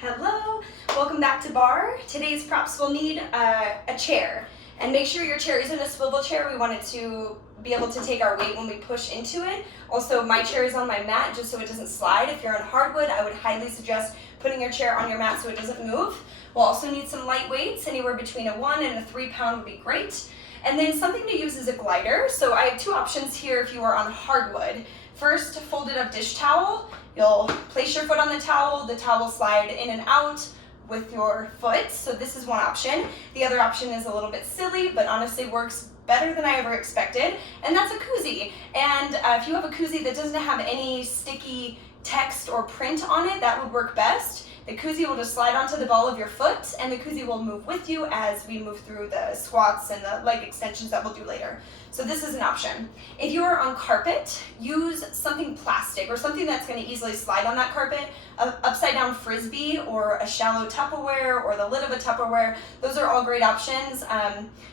Hello, welcome back to Barre. Today's props will need a chair, and make sure your chair isn't a swivel chair. We want it to be able to take our weight when we push into it. Also, my chair is on my mat just so it doesn't slide. If you're on hardwood, I would highly suggest putting your chair on your mat so it doesn't move. We'll also need some light weights. Anywhere between a 1 and a 3 pound would be great. And then something to use is a glider. So I have two options here if you are on hardwood. First, folded up dish towel. You'll place your foot on the towel will slide in and out with your foot. So this is one option. The other option is a little bit silly, but honestly works better than I ever expected, and that's a koozie. And if you have a koozie that doesn't have any sticky text or print on it, that would work best. The koozie will just slide onto the ball of your foot, and the koozie will move with you as we move through the squats and the leg extensions that we'll do later. So this is an option. If you are on carpet, use something plastic or something that's going to easily slide on that carpet. An upside down frisbee or a shallow Tupperware or the lid of a Tupperware. Those are all great options.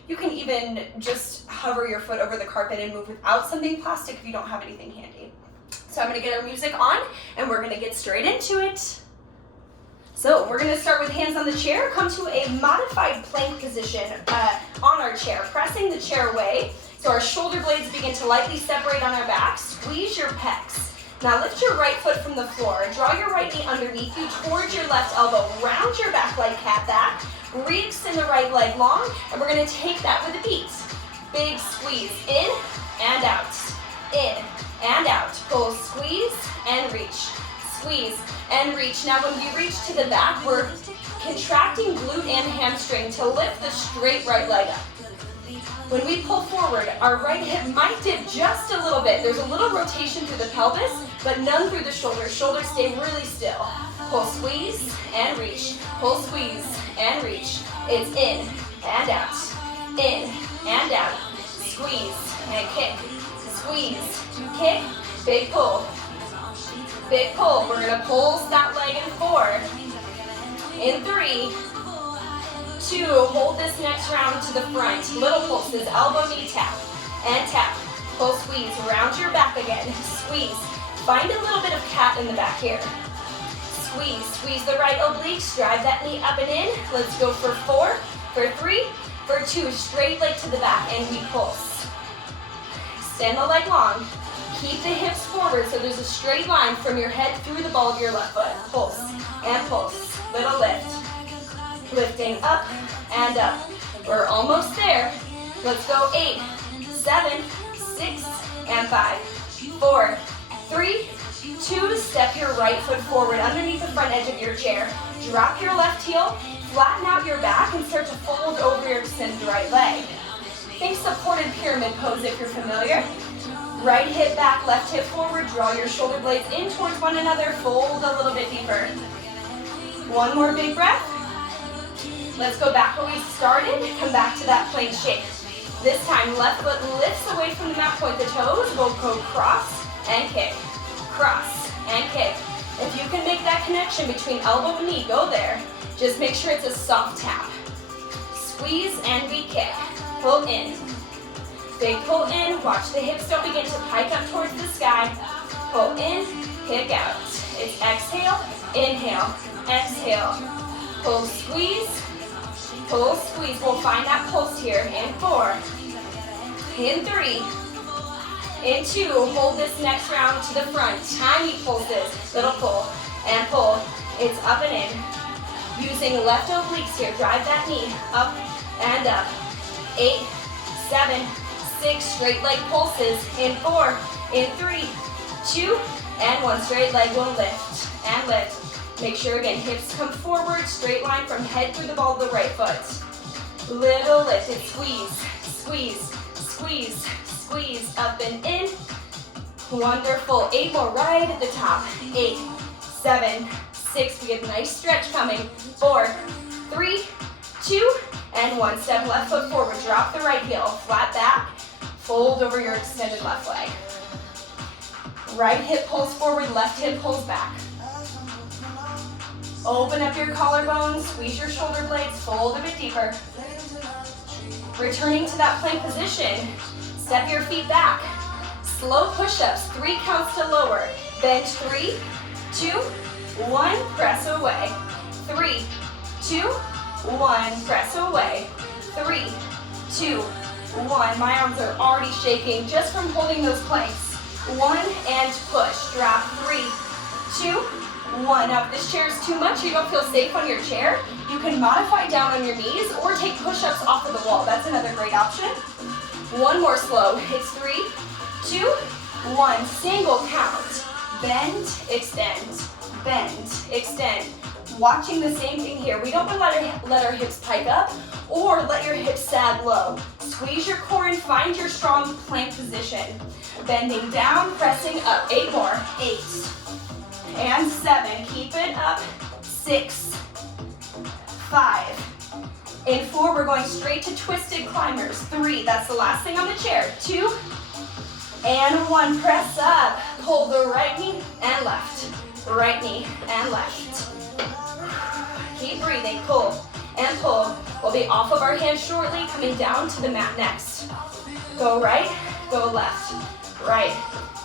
You can even just hover your foot over the carpet and move without something plastic if you don't have anything handy. So I'm going to get our music on and we're going to get straight into it. So we're going to start with hands on the chair. Come to a modified plank position on our chair, pressing the chair away. So our shoulder blades begin to lightly separate on our back. Squeeze your pecs. Now lift your right foot from the floor. Draw your right knee underneath you towards your left elbow. Round your back like cat back. Re-extend the right leg long. And we're going to take that with a beat. Big squeeze. In and out. In and out. Pull, squeeze, and reach. Squeeze and reach. Now when we reach to the back, we're contracting glute and hamstring to lift the straight right leg up. When we pull forward, our right hip might dip just a little bit. There's a little rotation through the pelvis, but none through the shoulders. Shoulders stay really still. Pull, squeeze, and reach. Pull, squeeze, and reach. It's in and out. In and out. Squeeze and kick. Squeeze, kick, big pull. Big pull. We're going to pulse that leg in 4. In 3. 2, hold this next round to the front. Little pulses, elbow, knee tap, and tap. Pull, squeeze, round your back again. Squeeze. Find a little bit of cat in the back here. Squeeze, squeeze the right obliques, drive that knee up and in. Let's go for 4, for 3, for 2. Straight leg to the back, and we pulse. Extend the leg long. Keep the hips forward so there's a straight line from your head through the ball of your left foot. Pulse and pulse. Little lift. Lifting up and up. We're almost there. Let's go. 8, 7, 6, and 5, 4, 3, 2. Step your right foot forward underneath the front edge of your chair. Drop your left heel, flatten out your back, and start to fold over your extended right leg. Think supported pyramid pose if you're familiar. Right hip back, left hip forward. Draw your shoulder blades in towards one another. Fold a little bit deeper. One more big breath. Let's go back where we started. Come back to that plank shape. This time, left foot lifts away from the mat, point the toes. We'll go cross and kick. Cross and kick. If you can make that connection between elbow and knee, go there. Just make sure it's a soft tap. Squeeze and we kick. Pull in. Big pull in. Watch the hips don't begin to pike up towards the sky. Pull in, kick out. It's exhale, inhale, exhale. Pull, squeeze. Pull, squeeze. We'll find that pulse here. In 4. In 3. In 2. Hold this next round to the front. Tiny pulses. Little pull and pull. It's up and in. Using left obliques here. Drive that knee up and up. 8, 7, 6. Straight leg pulses. In 4. In 3, 2, and 1. Straight leg will lift and lift. Make sure, again, hips come forward, straight line from head through the ball of the right foot. Little lift, and squeeze, squeeze, squeeze, squeeze, up and in. Wonderful. 8 more right at the top. 8, 7, 6. We get a nice stretch coming. 4, 3, 2, and 1. Step left foot forward. Drop the right heel. Flat back. Fold over your extended left leg. Right hip pulls forward, left hip pulls back. Open up your collarbones, squeeze your shoulder blades, fold a bit deeper. Returning to that plank position, step your feet back. Slow push-ups, 3 counts to lower. Bench 3, 2, 1, press away. 3, 2, 1. Press away. 3, 2, 1. My arms are already shaking just from holding those planks. 1 and push. Drop. 3, 2, 1. Now if this chair is too much, you don't feel safe on your chair, you can modify down on your knees or take push-ups off of the wall. That's another great option. One more slow. It's 3, 2, 1. Single count. Bend, extend, bend, extend. Watching the same thing here. We don't want to let our hips pike up or let your hips sag low. Squeeze your core and find your strong plank position. Bending down, pressing up. 8 more. 8 and 7. Keep it up. 6, 5. In 4, we're going straight to twisted climbers. 3, that's the last thing on the chair. 2 and 1. Press up. Hold the right knee and left. Right knee and left. Keep breathing. Pull and pull. We'll be off of our hands shortly, coming down to the mat next. Go right, go left, right.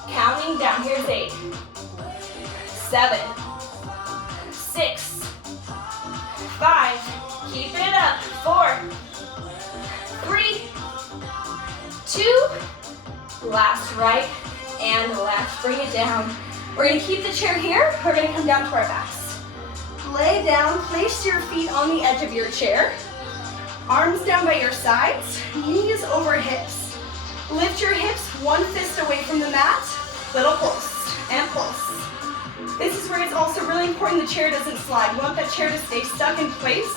Counting down. Here's 8, 7, 6, 5. Keep it up. 4, 3, 2. Last, right and left. Bring it down. We're going to keep the chair here. We're going to come down to our backs. Lay down, place your feet on the edge of your chair. Arms down by your sides, knees over hips. Lift your hips, one fist away from the mat. Little pulse and pulse. This is where it's also really important the chair doesn't slide. You want that chair to stay stuck in place.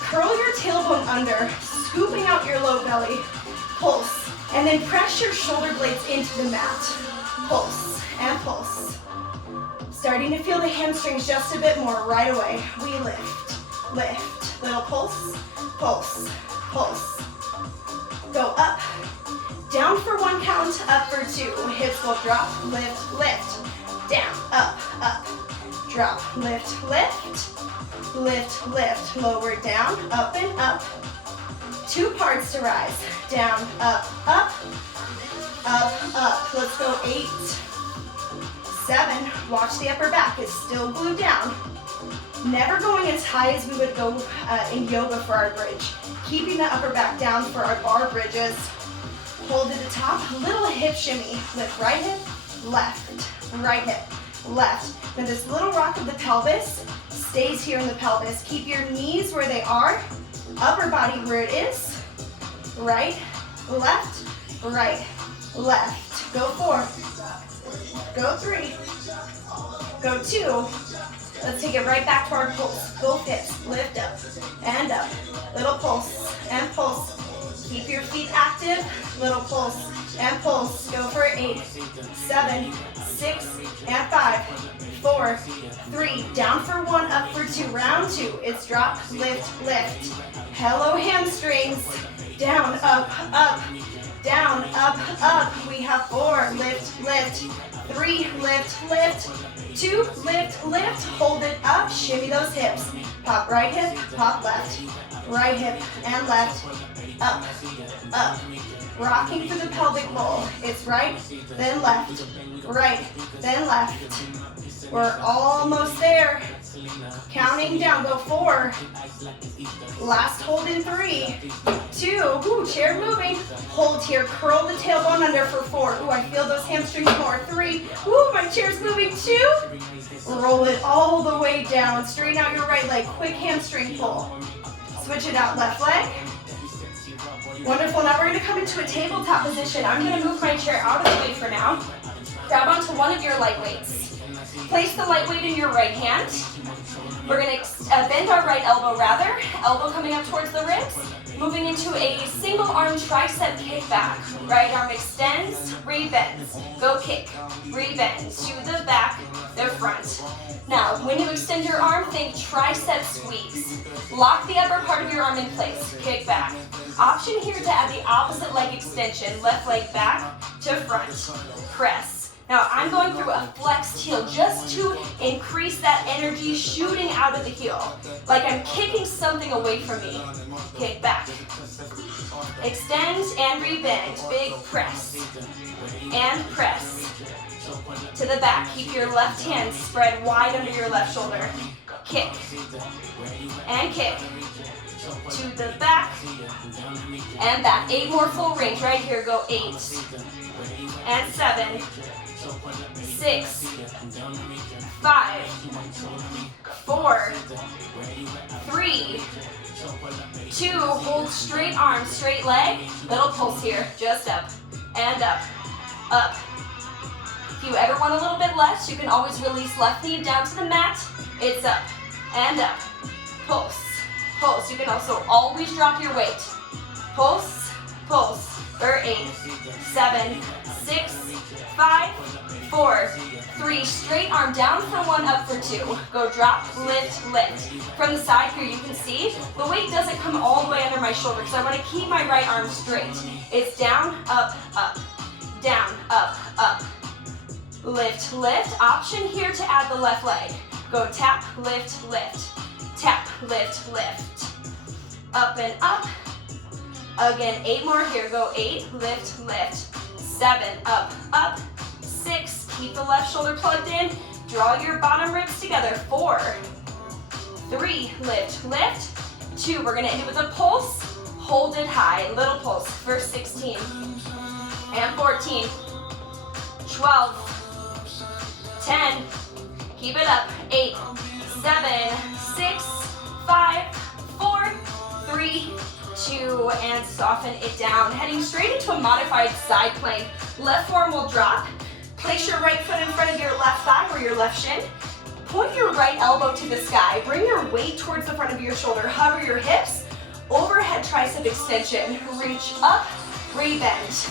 Curl your tailbone under, scooping out your low belly. Pulse, and then press your shoulder blades into the mat. Pulse and pulse. Starting to feel the hamstrings just a bit more right away. We lift, lift. Little pulse, pulse, pulse. Go up, down for 1 count, up for 2. Hips will drop, lift, lift. Down, up, up. Drop, lift, lift. Lift, lift. Lower down, up and up. 2 parts to rise. Down, up, up. Up, up. Let's go 8, 7. Watch the upper back. It's still glued down. Never going as high as we would go in yoga for our bridge. Keeping the upper back down for our bar bridges. Hold to the top. Little hip shimmy. Lift right hip, left, right hip, left. Now this little rock of the pelvis stays here in the pelvis. Keep your knees where they are. Upper body where it is. Right, left, right, left. Go 4. Go 3. Go 2. Let's take it right back to our pulse. Both hips, lift up and up. Little pulse and pulse. Keep your feet active. Little pulse and pulse. Go for 8, 7, 6, and 5, 4, 3. Down for 1, up for 2. Round 2. It's drop, lift, lift. Hello, hamstrings. Down, up, up. Down, up, up. We have 4. Lift, lift. 3. Lift, lift. 2. Lift, lift. Hold it up. Shimmy those hips. Pop right hip, pop left. Right hip and left. Up, up. Rocking through the pelvic bowl. It's right, then left. Right, then left. We're almost there. Counting down. Go 4. Last hold in 3, 2. Ooh, chair moving. Hold here. Curl the tailbone under for 4. Ooh, I feel those hamstrings more. 3. Ooh, my chair's moving. 2. Roll it all the way down. Straighten out your right leg. Quick hamstring pull. Switch it out. Left leg. Wonderful. Now we're going to come into a tabletop position. I'm going to move my chair out of the way for now. Grab onto one of your light weights. Place the light weight in your right hand. We're going to bend our right elbow elbow coming up towards the ribs, moving into a single arm tricep kick back. Right arm extends, rebends, go kick, rebend to the back, the front. Now, when you extend your arm, think tricep squeeze. Lock the upper part of your arm in place, kick back. Option here to add the opposite leg extension, left leg back to front, press. Now I'm going through a flexed heel just to increase that energy shooting out of the heel. Like I'm kicking something away from me. Kick back. Extend and rebend. Big press. And press. To the back. Keep your left hand spread wide under your left shoulder. kick, and kick, to the back, and back. 8 more full range right here. Go 8, and 7, 6, 5, 4, 3, 2, hold straight arm, straight leg, little pulse here, just up, and up, up. If you ever want a little bit less, you can always release left knee down to the mat. It's up, and up, pulse, pulse. You can also always drop your weight. Pulse, pulse, for 8, 7, 6, 5, 4, 3, straight arm down for 1, up for 2. Go drop, lift, lift. From the side here, you can see the weight doesn't come all the way under my shoulder because I want to keep my right arm straight. It's down, up, up, down, up, up. Lift, lift. Option here to add the left leg. Go tap, lift, lift. Tap, lift, lift. Up and up. Again, 8 more here. Go 8, lift, lift. 7, up, up. 6, keep the left shoulder plugged in. Draw your bottom ribs together. 4, 3, lift, lift. 2, we're gonna end it with a pulse. Hold it high, little pulse for 16, and 14, 12, 10, keep it up, 8, 7, 6, 5, 4, 3, 2, and soften it down. Heading straight into a modified side plank. Left forearm will drop. Place your right foot in front of your left thigh or your left shin. Point your right elbow to the sky. Bring your weight towards the front of your shoulder. Hover your hips. Overhead tricep extension. Reach up, rebend.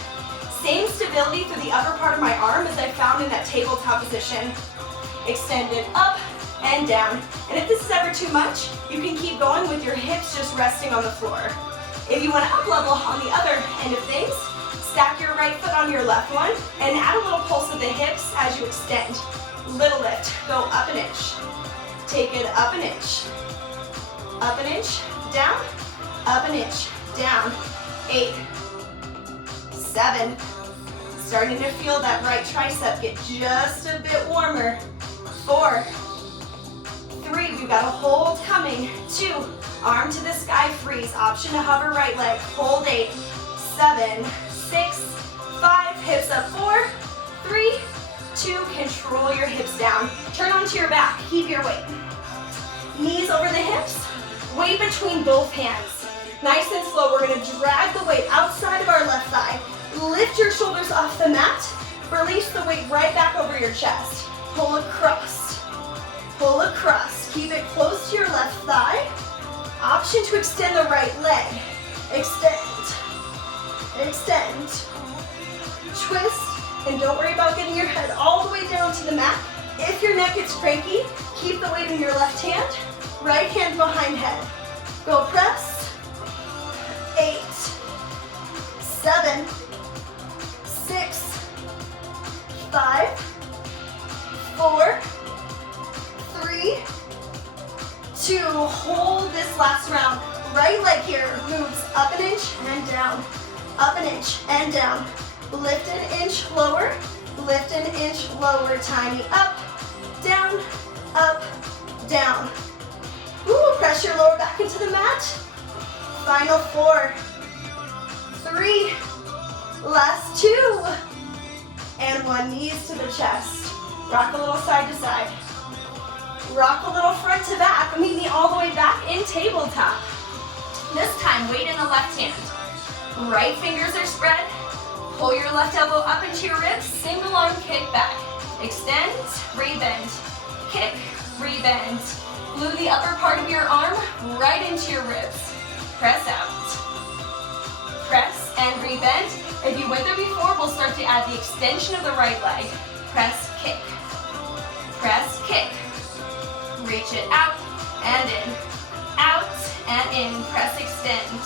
Same stability through the upper part of my arm as I found in that tabletop position. Extend it up and down. And if this is ever too much, you can keep going with your hips just resting on the floor. If you want to up level on the other end of things, stack your right foot on your left one and add a little pulse of the hips as you extend. Little lift, go up an inch. Take it up an inch. Up an inch, down, up an inch, down. 8, 7, starting to feel that right tricep get just a bit warmer. 4, 3, we've got a hold coming. 2, arm to the sky, freeze. Option to hover right leg. Hold 8, 7, 6, 5, hips up. 4, 3, 2, control your hips down. Turn onto your back, keep your weight. Knees over the hips, weight between both hands. Nice and slow, we're gonna drag the weight outside of our left thigh. Lift your shoulders off the mat. Release the weight right back over your chest. Pull across. Pull across. Keep it close to your left thigh. Option to extend the right leg. Extend. Extend. Twist. And don't worry about getting your head all the way down to the mat. If your neck gets cranky, keep the weight in your left hand. Right hand behind head. Go press. 8, 7, 6, 5, 4, 3, 2. Hold this last round. Right leg here moves up an inch and down. Up an inch and down. Lift an inch lower. Lift an inch lower. Tiny up, down, up, down. Ooh, press your lower back into the mat. Final 4, 3, last 2, and 1. Knees to the chest. Rock a little side to side. Rock a little front to back. Meet me all the way back in tabletop. This time, weight in the left hand. Right fingers are spread. Pull your left elbow up into your ribs. Single arm kick back. Extend, rebend. Kick, rebend. Glue the upper part of your arm right into your ribs. Press out. Press and rebend. If you went there before, we'll start to add the extension of the right leg. Press, kick. Press, kick. Reach it out and in. Out and in. Press, extend.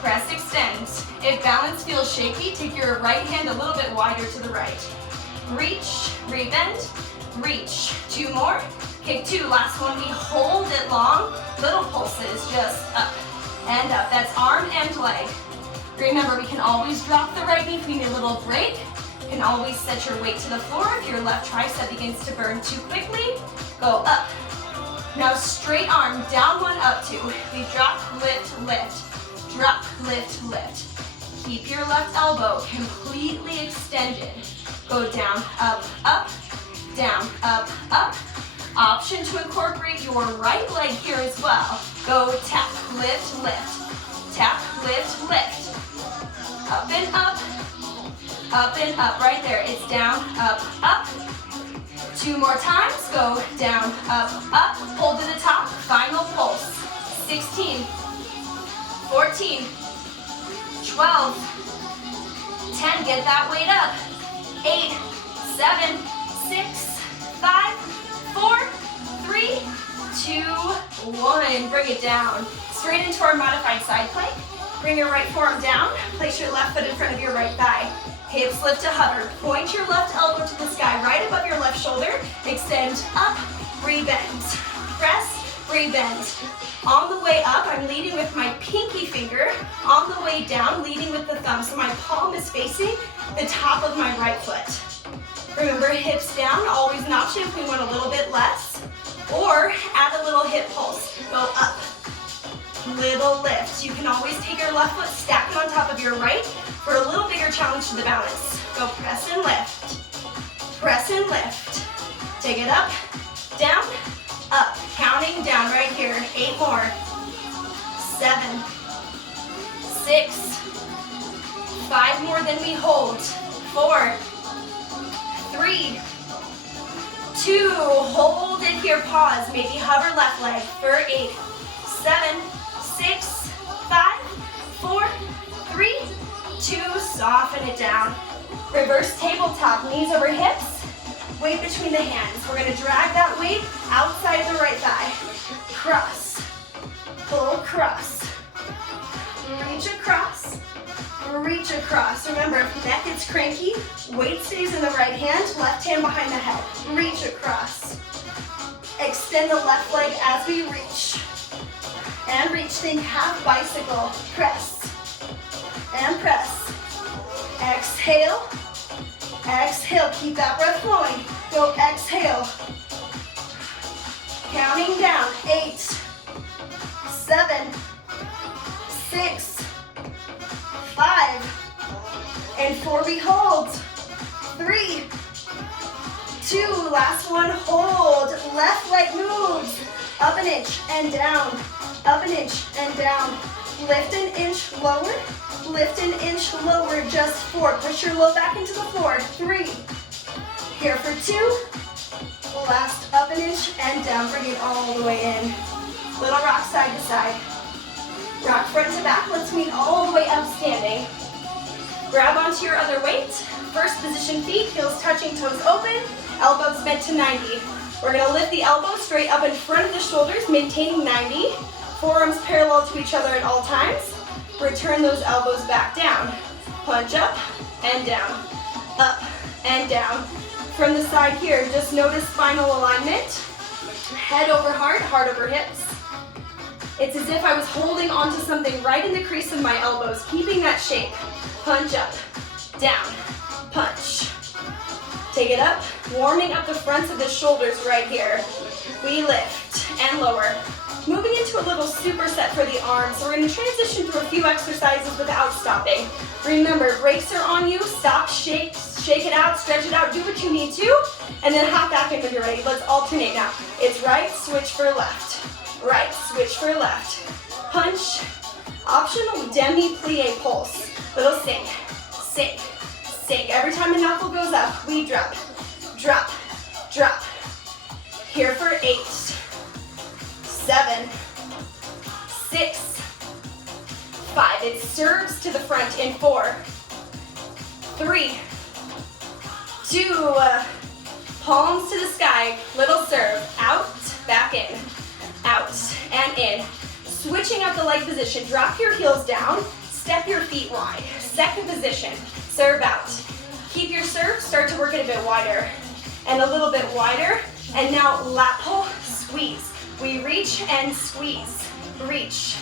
Press, extend. If balance feels shaky, take your right hand a little bit wider to the right. Reach, rebend, reach. 2 more. Kick 2, last one, we hold it long. Little pulses, just up and up. That's arm and leg. Remember, we can always drop the right knee if we need a little break. You can always set your weight to the floor if your left tricep begins to burn too quickly. Go up, Now straight arm, down one, up two. We drop, lift, lift. Drop, lift, lift. Keep your left elbow completely extended. Go down, up, down, up. Option to incorporate your right leg here as well. Go tap, lift, lift. Tap, lift, lift. Up and up, right there. It's down, up. Two more times, go down, up, hold to the top, final pulse. 16, 14, 12, 10, get that weight up. 8, 7, 6, 5, 4, 3, 2, 1. Bring it down. Straight into our modified side plank. Bring your right forearm down. Place your left foot in front of your right thigh. Hips lift to hover. Point your left elbow to the sky, right above your left shoulder. Extend up, rebend. Press, rebend. On the way up, I'm leading with my pinky finger. On the way down, leading with the thumb. So my palm is facing the top of my right foot. Remember, hips down, always an option if we want a little bit less. Or add a little hip pulse. Go up. Little lift. You can always take your left foot, stack it on top of your right for a little bigger challenge to the balance. Go press and lift. Press and lift. Take it up, down, up. Counting down right here. 8 more. 7, 6, 5 more than we hold. 4, 3, 2, hold it here, pause. Maybe hover left leg for 8, 7, 6, 5, 4, 3, 2, soften it down. Reverse tabletop, knees over hips, weight between the hands. We're gonna drag that weight outside the right thigh. Cross, pull, cross, reach across, reach across. Remember, if neck is cranky, weight stays in the right hand, left hand behind the head. Reach across. Extend the left leg as we reach. And reach, think half bicycle. Press. And press. Exhale. Exhale, keep that breath flowing. Go exhale. Counting down. 8, 7, 6, 5, and 4, we hold. 3, 2, last one, hold. Left leg moves. Up an inch and down. Up an inch and down. Lift an inch lower. Lift an inch lower, just 4. Push your low back into the floor. 3. Here for 2. Last, up an inch and down. Bring it all the way in. Little rock side to side. Rock front to back. Let's meet all the way up standing. Grab onto your other weight. First position, feet, heels touching, toes open, elbows bent to 90. We're gonna lift the elbows straight up in front of the shoulders, maintaining 90. Forearms parallel to each other at all times. Return those elbows back down. Punch up and down, up and down. From the side here, just notice spinal alignment. Head over heart, heart over hips. It's as if I was holding onto something right in the crease of my elbows, keeping that shape. Punch up, down, punch. Take it up, warming up the fronts of the shoulders right here. We lift and lower. Moving into a little superset for the arms. So we're going to transition through a few exercises without stopping. Remember, brakes are on you. Stop, shake it out, stretch it out, do what you need to, and then hop back in when you're ready. Let's alternate now. It's right, switch for left. Right, switch for left. Punch. Optional demi-plie pulse. Little sink, sink, sink. Every time a knuckle goes up, we drop, drop, drop. Here for 8, 7, 6, 5. It serves to the front in 4, 3, 2. Palms to the sky. Little serve. Out, back in. Out and in. Switching up the leg position. Drop your heels down. Step your feet wide. Second position. Serve out. Keep your serve. Start to work it a bit wider. And a little bit wider. And now lat pull, squeeze. We reach and squeeze. Reach.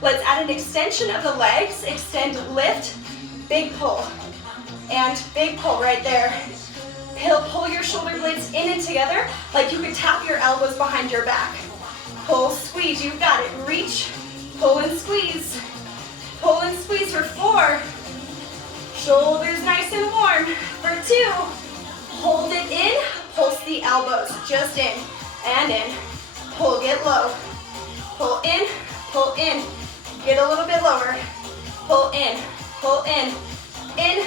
Let's add an extension of the legs. Extend, lift, big pull. And big pull right there. Pull your shoulder blades in and together like you could tap your elbows behind your back. squeeze. You've got it. Reach, pull and squeeze. Pull and squeeze for 4. Shoulders nice and warm for 2. Hold it in, pulse the elbows, just in and in. Pull, get low. Pull in, get a little bit lower. Pull in, in,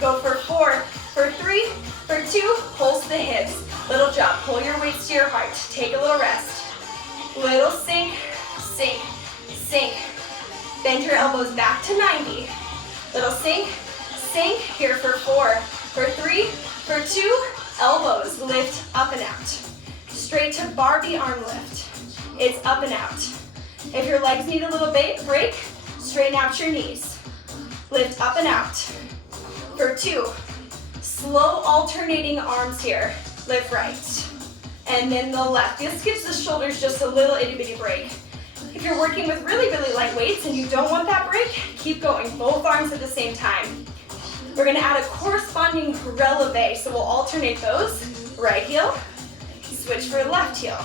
go for 4, for 3, for 2, pulse the hips. Little jump, pull your weights to your heart. Take a little rest. Little sink, sink, sink. Bend your elbows back to 90. Little sink, sink, here for 4, for 3, for 2, elbows lift up and out. Straight to Barbie arm lift. It's up and out. If your legs need a little break, straighten out your knees. Lift up and out. For 2, slow alternating arms here. Lift right. And then the left. This gives the shoulders just a little itty bitty break. If you're working with really, really light weights and you don't want that break, keep going. Both arms at the same time. We're gonna add a corresponding releve, so we'll alternate those. Right heel, switch for left heel.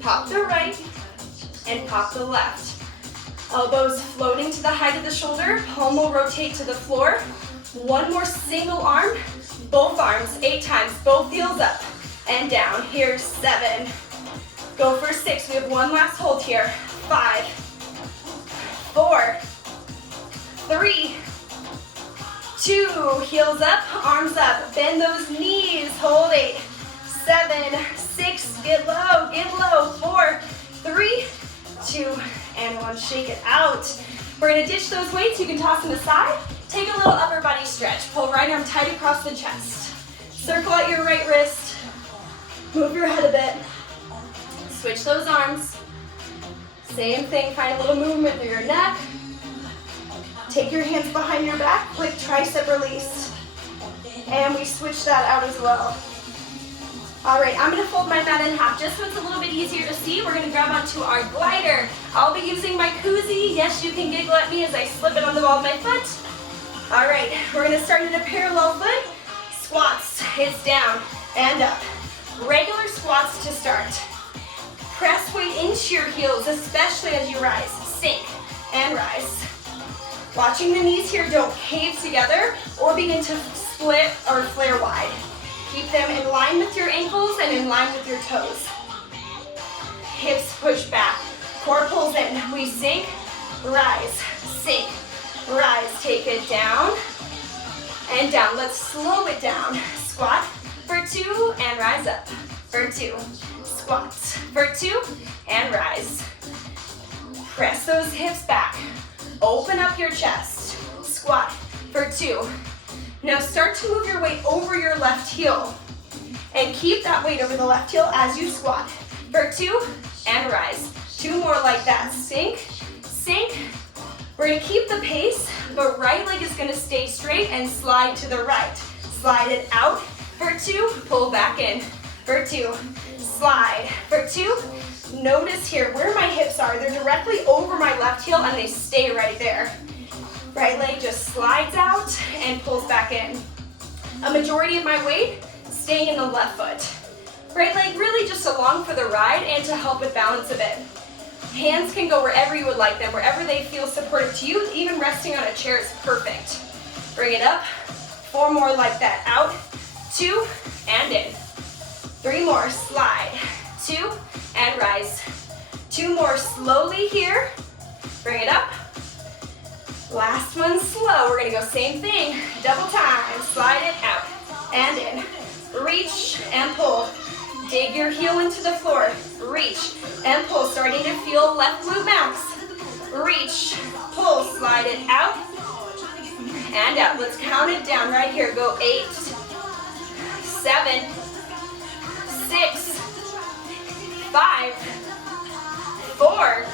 Pop the right and pop the left. Elbows floating to the height of the shoulder, palm will rotate to the floor. One more single arm, both arms, 8 times, both heels up and down. Here's 7. Go for 6, we have one last hold here. 5, 4, 3, 2, heels up, arms up, bend those knees, hold 8, 7, 6, get low, 4, 3, 2, and 1, shake it out. We're gonna ditch those weights, you can toss them aside, take a little upper body stretch, pull right arm tight across the chest, circle out your right wrist, move your head a bit, switch those arms, same thing, find a little movement through your neck. Take your hands behind your back, quick tricep release. And we switch that out as well. All right, I'm gonna fold my mat in half just so it's a little bit easier to see. We're gonna grab onto our glider. I'll be using my koozie. Yes, you can giggle at me as I slip it on the ball of my foot. All right, we're gonna start in a parallel foot. Squats, hips down and up. Regular squats to start. Press weight into your heels, especially as you rise. Sink and rise. Watching the knees here don't cave together or begin to split or flare wide. Keep them in line with your ankles and in line with your toes. Hips push back, core pulls in. We sink, rise, take it down and down. Let's slow it down. Squat for 2 and rise up. For 2, squat for 2 and rise. Press those hips back. Open up your chest. Squat for 2. Now start to move your weight over your left heel. And keep that weight over the left heel as you squat. For 2 and rise. 2 more like that. Sink, sink. We're gonna keep the pace, but right leg is gonna stay straight and slide to the right. Slide it out. For 2, pull back in. For 2, slide. For 2, notice here where my hips are. They're directly over my left heel and they stay right there. Right leg just slides out and pulls back in. A majority of my weight staying in the left foot. Right leg really just along for the ride and to help with balance a bit. Hands can go wherever you would like them, wherever they feel supportive to you. Even resting on a chair is perfect. Bring it up. 4 more like that. Out. 2 and in. 3 more. Slide. 2 and rise. 2 more slowly here. Bring it up. Last one slow. We're gonna go same thing. Double time. Slide it out and in. Reach and pull. Dig your heel into the floor. Reach and pull. Starting to feel left glute bounce. Reach, pull, slide it out and out. Let's count it down right here. Go 8, 7, 6, 5, 4,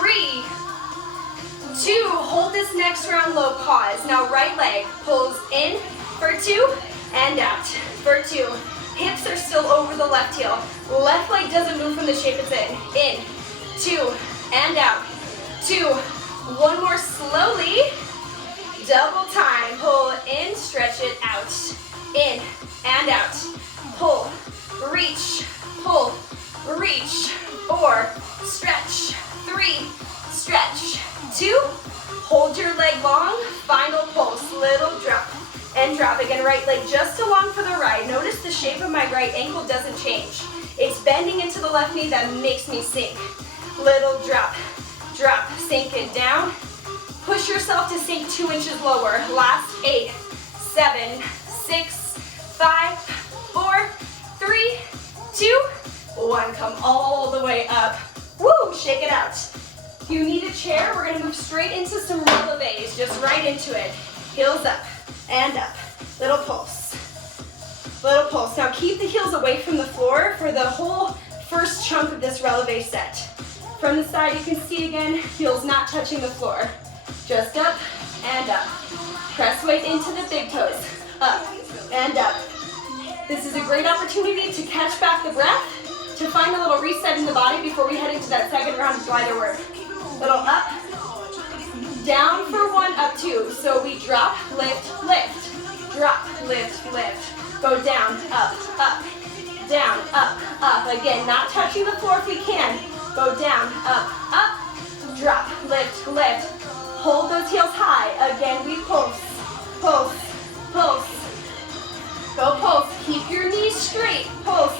3, 2. Hold this next round low, pause. Now right leg pulls in for 2 and out for 2. Hips are still over the left heel. Left leg doesn't move from the shape it's in. In, 2 and out. 2. 1 more slowly. Double time. Pull in, stretch it out. In and out. Pull, reach, pull, reach. 4, 4, stretch, 3, stretch, 2, hold your leg long, final pulse, little drop, and drop. Again, right leg just along for the ride. Notice the shape of my right ankle doesn't change. It's bending into the left knee that makes me sink. Little drop, drop, sink it down. Push yourself to sink 2 inches lower. Last 8, 7, 6, 5, 4, 3, 2, 1. Come all the way up. Woo, shake it out. If you need a chair, we're gonna move straight into some releves, just right into it. Heels up and up. Little pulse. Little pulse. Now keep the heels away from the floor for the whole first chunk of this releve set. From the side, you can see again, heels not touching the floor. Just up and up. Press weight into the big toes. Up and up. This is a great opportunity to catch back the breath, to find a little reset in the body before we head into that second round of glider work. Little up, down for 1, up 2. So we drop, lift, lift, drop, lift, lift. Go down, up, down, up. Again, not touching the floor if we can. Go down, up, drop, lift, lift. Hold those heels high. Again, we pulse, pulse, pulse. Go pulse. Keep your knees straight. Pulse,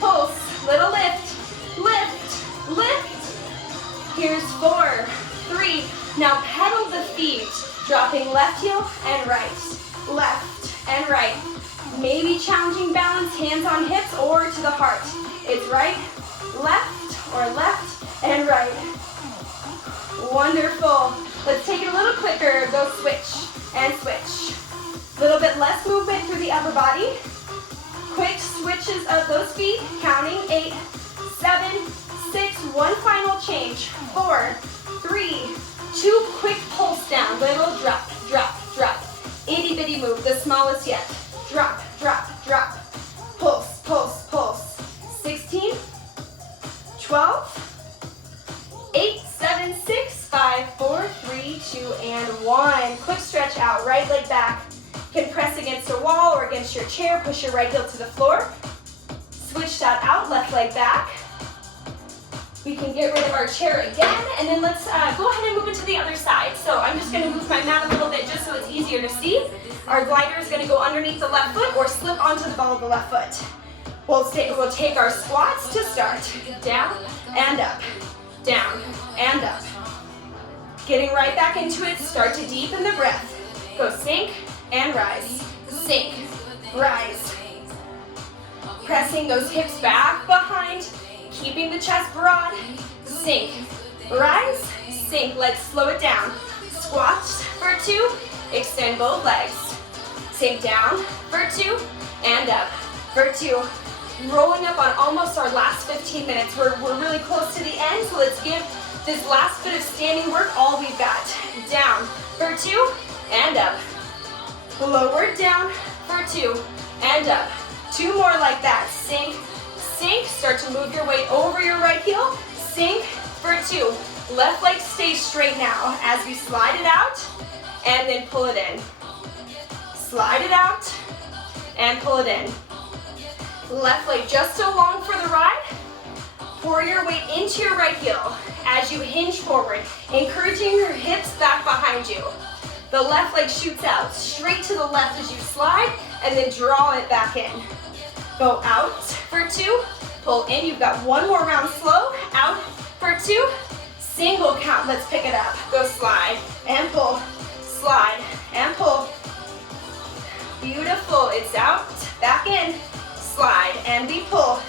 pulse. Little lift, lift, lift. Here's 4, 3. Now pedal the feet. Dropping left heel and right. Left and right. Maybe challenging balance, hands on hips or to the heart. It's right, left, or left and right. Wonderful. Let's take it a little quicker. Go switch and switch. A little bit less movement through the upper body. Quick switches of those feet, counting 8, 7, 6, 1 final change. 4, 3, 2, quick pulse down. Little drop, drop, drop. Itty bitty move, the smallest yet. Drop, drop, drop. Pulse, pulse, pulse. 16, 12, 8, 7, 6, 5, 4, 3, 2, and 1. Quick stretch out, right leg back. You can press against a wall or against your chair, push your right heel to the floor. Switch that out, left leg back. We can get rid of our chair again, and then let's go ahead and move it to the other side. So I'm just gonna move my mat a little bit just so it's easier to see. Our glider is gonna go underneath the left foot or slip onto the ball of the left foot. We'll take our squats to start. Down and up, down and up. Getting right back into it, start to deepen the breath. Go sink and rise, sink, rise. Pressing those hips back behind, keeping the chest broad, sink, rise, sink. Let's slow it down. Squat for 2, extend both legs. Sink down for 2, and up for 2. Rolling up on almost our last 15 minutes. We're really close to the end, so let's give this last bit of standing work all we've got. Down for 2, and up. Lower down for 2, and up. 2 more like that. Sink, sink. Start to move your weight over your right heel. Sink for 2. Left leg stays straight now as we slide it out and then pull it in. Slide it out and pull it in. Left leg just along for the ride. Pour your weight into your right heel as you hinge forward, encouraging your hips back behind you. The left leg shoots out straight to the left as you slide and then draw it back in. Go out for 2, pull in. You've got 1 more round slow. Out for 2, single count. Let's pick it up. Go slide and pull, slide and pull. Beautiful. It's out, back in, slide, and we pull.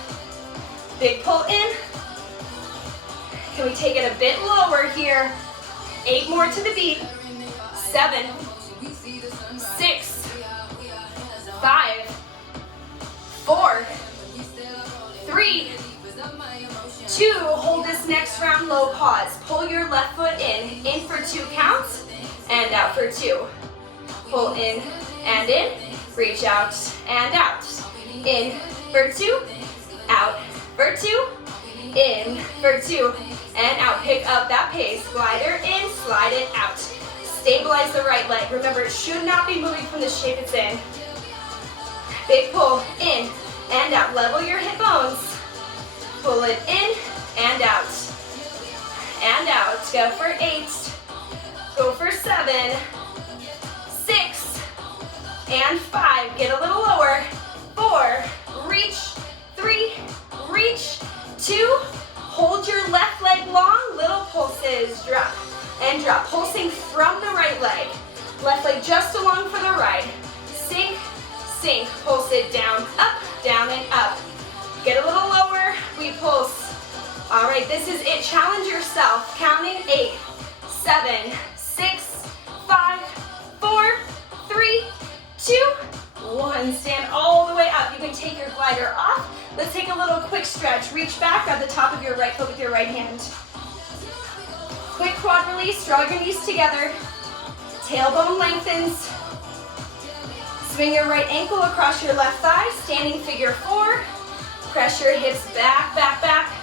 Big pull in. Can we take it a bit lower here? 8 more to the beat. 7, 6, 5, 4, 3, 2. Hold this next round low pause. Pull your left foot in for 2 counts, and out for 2. Pull in and in, reach out and out. In for 2, out for 2, in for 2, and out. Pick up that pace. Glider in, slide it out. Stabilize the right leg. Remember, it should not be moving from the shape it's in. Big pull in and out. Level your hip bones. Pull it in and and out. And out. Go for 8. Go for 7. 6. And 5. Get a little lower. 4. Reach. 3. Reach. 2. Hold your left leg long. Little pulses. Drop and drop. Pulsing from the right leg. Left leg just along for the ride. Sink, sink. Pulse it down, and up. Get a little lower. We pulse. All right, this is it. Challenge yourself. Counting 8, 7, 6, 5, 4, 3, 2, 1. Stand all the way up. You can take your glider off. Let's take a little quick stretch. Reach back, grab the top of your right foot with your right hand. Quick quad release, draw your knees together. Tailbone lengthens. Swing your right ankle across your left thigh, standing figure 4. Press your hips back, back, back.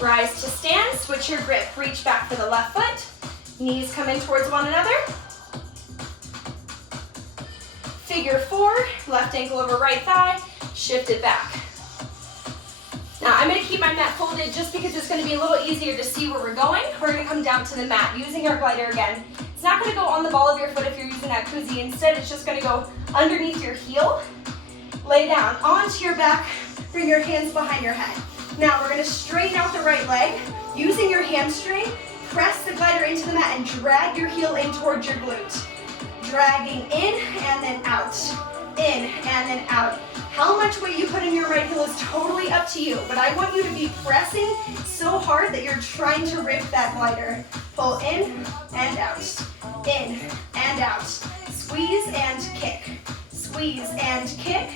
Rise to stand, switch your grip. Reach back for the left foot. Knees come in towards one another. Figure 4, left ankle over right thigh, shift it back. Now I'm gonna keep my mat folded just because it's gonna be a little easier to see where we're going. We're gonna come down to the mat using our glider again. It's not gonna go on the ball of your foot if you're using that koozie. Instead, it's just gonna go underneath your heel. Lay down onto your back, bring your hands behind your head. Now we're gonna straighten out the right leg. Using your hamstring, press the glider into the mat and drag your heel in towards your glute. Dragging in and then out, in and then out. How much weight you put in your right heel is totally up to you, but I want you to be pressing so hard that you're trying to rip that glider. Pull in and out, in and out. Squeeze and kick, squeeze and kick.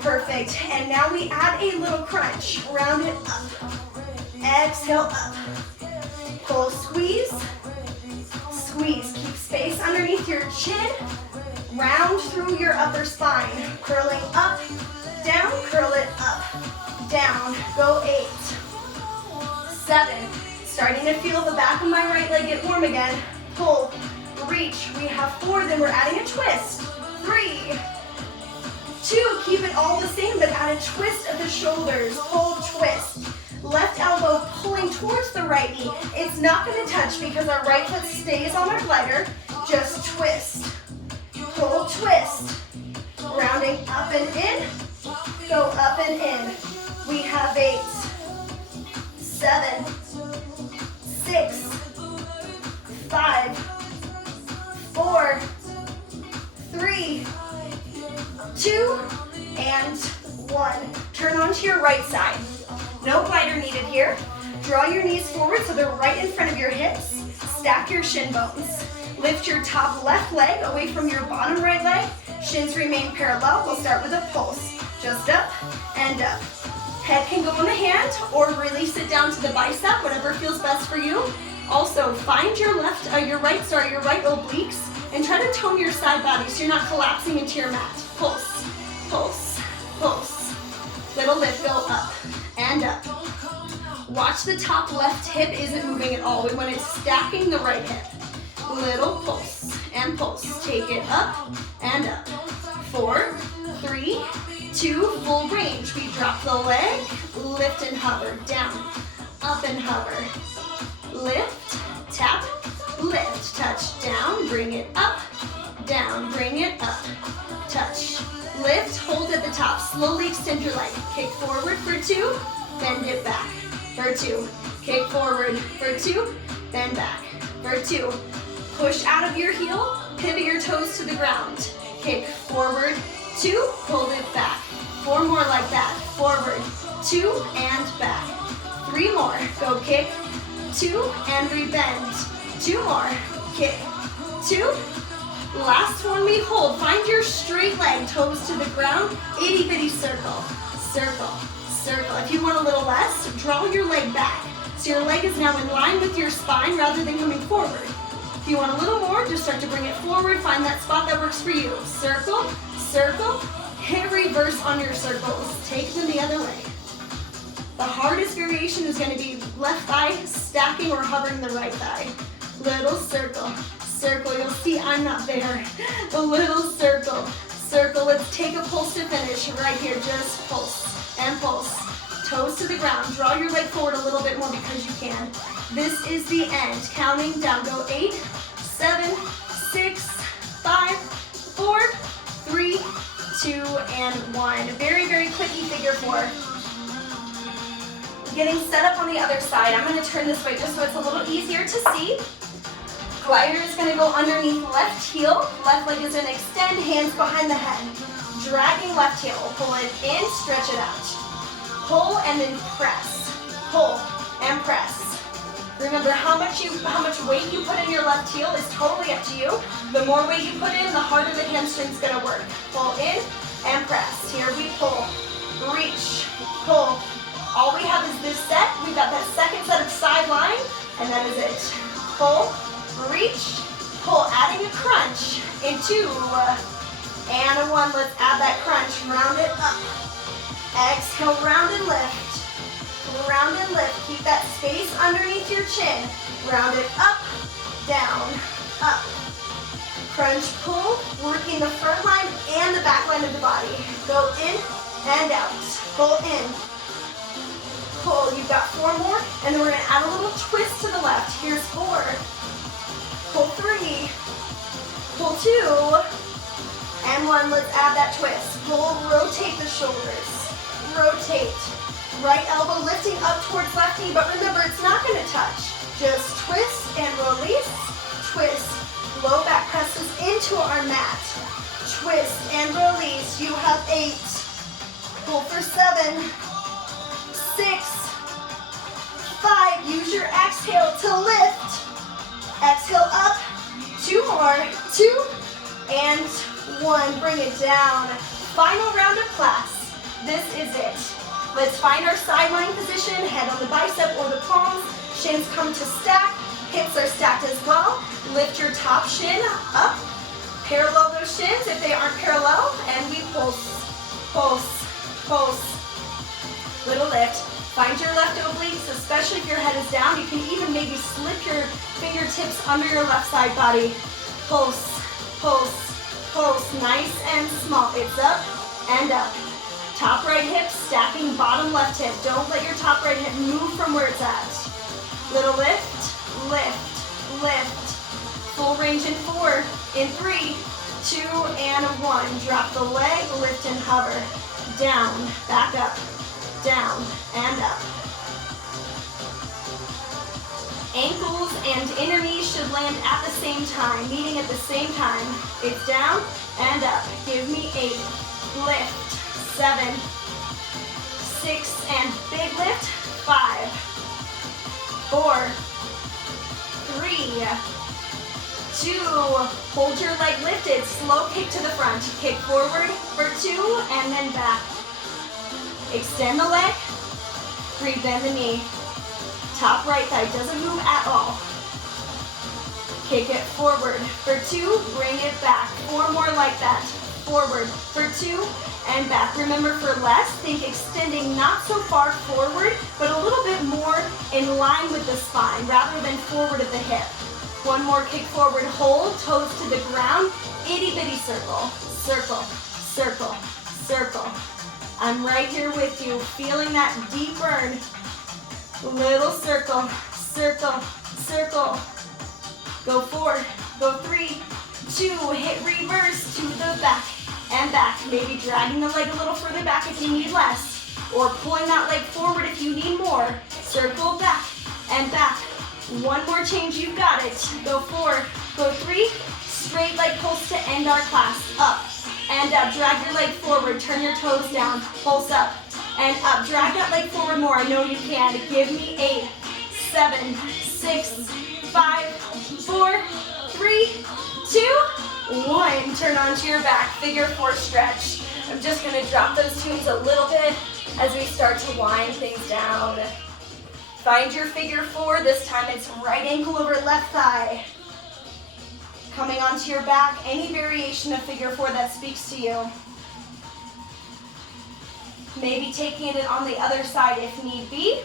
Perfect, and now we add a little crunch. Round it up, exhale up. Pull, squeeze, squeeze. Keep space underneath your chin. Round through your upper spine. Curling up, down, curl it up, down. Go 8, 7. Starting to feel the back of my right leg get warm again. Pull, reach. We have 4, then we're adding a twist. 3, 2. Keep it all the same, but add a twist of the shoulders. Pull, twist. Left elbow pulling towards the right knee. It's not going to touch because our right foot stays on our glider. Just twist. Pull, twist. Rounding up and in. Go up and in. We have 8, 7, 6, 5, 4, 3, 2, and 1. Turn onto your right side. No glider needed here. Draw your knees forward so they're right in front of your hips. Stack your shin bones. Lift your top left leg away from your bottom right leg. Shins remain parallel. We'll start with a pulse. Just up and up. Head can go on the hand or release it down to the bicep, whatever feels best for you. Also, find your right obliques and try to tone your side body so you're not collapsing into your mat. Pulse, pulse, pulse. Little lift, go up and up. Watch the top left hip isn't moving at all. We want it stacking the right hip. Little pulse and pulse. Take it up and up. 4, 3, 2, full range. We drop the leg, lift and hover, down, up and hover. Lift, tap, lift, touch, down, bring it up, down, bring it up, touch. Lift, hold at the top, slowly extend your leg. Kick forward for 2, bend it back for 2. Kick forward for 2, bend back for 2. Push out of your heel, pivot your toes to the ground. Kick forward, 2, hold it back. 4 more like that. Forward, 2, and back. 3 more. Go kick, 2, and rebend. 2 more. Kick, 2. Last one we hold. Find your straight leg, toes to the ground. Itty bitty circle. Circle, circle. If you want a little less, draw your leg back. So your leg is now in line with your spine rather than coming forward. If you want a little more, just start to bring it forward. Find that spot that works for you. Circle, circle. Hit reverse on your circles. Take them the other way. The hardest variation is going to be left thigh stacking or hovering the right thigh. Little circle, circle. You'll see I'm not there. The little circle, circle. Let's take a pulse to finish right here. Just pulse and pulse. toes to the ground. Draw your leg forward a little bit more because you can. This is the end. Counting down, go 8, 7, 6, 5, 4, 3, 2, and 1. Very, very quickie figure 4. Getting set up on the other side. I'm going to turn this way just so it's a little easier to see. Glider is going to go underneath left heel. Left leg is going to extend, hands behind the head. Dragging left heel. Pull it in, stretch it out. Pull and then press. Pull and press. Remember, how much weight you put in your left heel is totally up to you. The more weight you put in, the harder the hamstring's going to work. Pull in and press. Here we pull, reach, pull. All we have is this set. We've got that second set of side line, and that is it. Pull, reach, pull, adding a crunch in 2 and a 1. Let's add that crunch. Round it up. Exhale, round and lift. Round and lift. Keep that space underneath your chin. Round it up, down, up. Crunch, pull, working the front line and the back line of the body. Go in and out. Pull in. Pull. You've got 4 more, and then we're going to add a little twist to the left. Here's 4. Pull 3. Pull 2. And 1. Let's add that twist. Pull, rotate the shoulders. Rotate. Right elbow lifting up towards left knee, but remember, it's not going to touch. Just twist and release. Twist. Low back presses into our mat. Twist and release. You have 8. Pull for 7. 6, 5, use your exhale to lift. Exhale up, 2 more, 2 and 1. Bring it down. Final round of class. This is it. Let's find our sideline position, head on the bicep or the palms, shins come to stack, hips are stacked as well. Lift your top shin up, parallel those shins if they aren't parallel, and we pulse, pulse, pulse. Little lift. Find your left obliques, especially if your head is down. You can even maybe slip your fingertips under your left side body. Pulse, pulse, pulse. Nice and small. It's up and up. Top right hip stacking bottom left hip. Don't let your top right hip move from where it's at. Little lift, lift, lift. Full range in 4, in 3, 2, and 1. Drop the leg, lift and hover. Down, back up. Down and up. Ankles and inner knees should land at the same time, meeting at the same time. It's down and up. Give me 8. Lift. 7. 6 and big lift. 5. 4. 3. 2. Hold your leg lifted. Slow kick to the front. Kick forward for 2 and then back. Extend the leg, re-bend the knee. Top right thigh doesn't move at all. Kick it forward for 2, bring it back. 4 more like that. Forward for 2 and back. Remember, for less, think extending not so far forward, but a little bit more in line with the spine rather than forward of the hip. 1 more kick forward, hold, toes to the ground, itty bitty circle. Circle, circle, circle. I'm right here with you, feeling that deep burn. Little circle, circle, circle. Go 4, go 3, 2, hit reverse to the back and back. Maybe dragging the leg a little further back if you need less, or pulling that leg forward if you need more. Circle back and back. 1 more change, you've got it. Go 4, go 3, straight leg pulse to end our class. Up and up, drag your leg forward, turn your toes down, pulse up and up. Drag that leg forward more, I know you can. Give me 8, 7, 6, 5, 4, 3, 2, 1. Turn onto your back, figure 4 stretch. I'm just gonna drop those tunes a little bit as we start to wind things down. Find your figure 4, this time it's right ankle over left thigh. Coming onto your back, any variation of figure 4 that speaks to you. Maybe taking it on the other side if need be.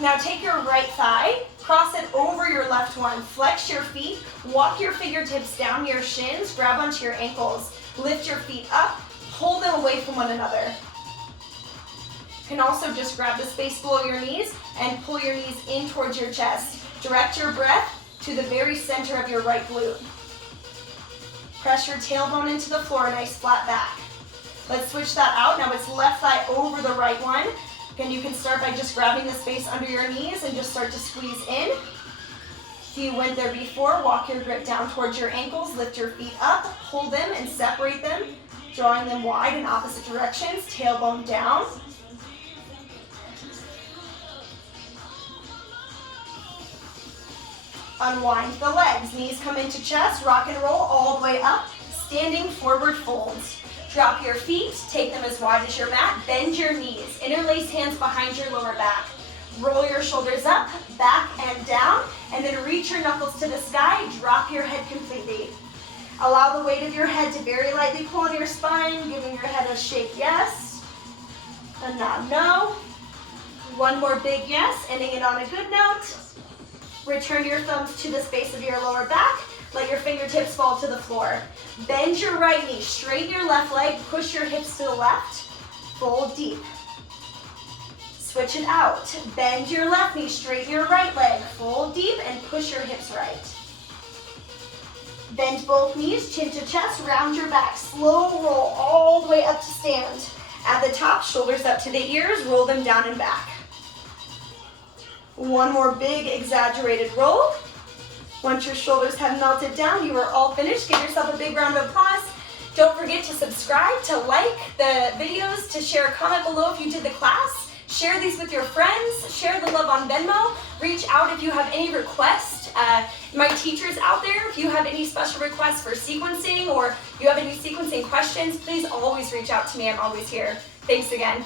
Now take your right thigh, cross it over your left one, flex your feet, walk your fingertips down your shins, grab onto your ankles, lift your feet up, pull them away from one another. You can also just grab the space below your knees and pull your knees in towards your chest. Direct your breath to the very center of your right glute. Press your tailbone into the floor, nice flat back. Let's switch that out. Now it's left thigh over the right one. Again, you can start by just grabbing the space under your knees and just start to squeeze in. If you went there before, walk your grip down towards your ankles, lift your feet up, hold them and separate them, drawing them wide in opposite directions, tailbone down. Unwind the legs, knees come into chest, rock and roll all the way up, standing forward folds. Drop your feet, take them as wide as your mat, bend your knees, interlace hands behind your lower back. Roll your shoulders up, back and down, and then reach your knuckles to the sky, drop your head completely. Allow the weight of your head to very lightly pull on your spine, giving your head a shake yes, a nod no. One more big yes, ending it on a good note. Return your thumbs to the space of your lower back. Let your fingertips fall to the floor. Bend your right knee, straighten your left leg, push your hips to the left, fold deep. Switch it out. Bend your left knee, straighten your right leg, fold deep and push your hips right. Bend both knees, chin to chest, round your back. Slow roll all the way up to stand. At the top, shoulders up to the ears, roll them down and back. One more big exaggerated roll. Once your shoulders have melted down, you are all finished. Give yourself a big round of applause. Don't forget to subscribe, to like the videos, to share a comment below if you did the class. Share these with your friends. Share the love on Venmo. Reach out if you have any requests. My teachers out there, if you have any special requests for sequencing or you have any sequencing questions, please always reach out to me. I'm always here. Thanks again.